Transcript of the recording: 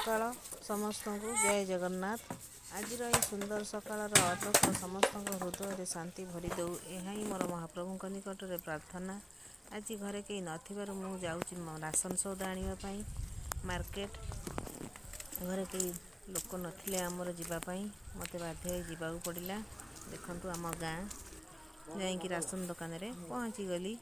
ସକାଳ ସମସ୍ତଙ୍କୁ ଜୟ ଜଗନ୍ନାଥ। ଆଜିର ଏହି ସୁନ୍ଦର ସକାଳର ଆଲୋକ ସମସ୍ତଙ୍କ ହୃଦୟରେ ଶାନ୍ତି ଭରି ଦେଉ, ଏହା ହିଁ ମୋର ମହାପ୍ରଭୁଙ୍କ ନିକଟରେ ପ୍ରାର୍ଥନା। ଆଜି ଘରେ କେହି ନଥିବାରୁ ମୁଁ ଯାଉଛି ରାସନ ସଉଦା ଆଣିବା ପାଇଁ ମାର୍କେଟ। ଘରେ କେହି ଲୋକ ନଥିଲେ ଆମର ଯିବା ପାଇଁ, ମୋତେ ବାଧ୍ୟ ହୋଇ ଯିବାକୁ ପଡ଼ିଲା। ଦେଖନ୍ତୁ ଆମ ଗାଁ, ଯାଇକି ରାସନ ଦୋକାନରେ ପହଞ୍ଚିଗଲି।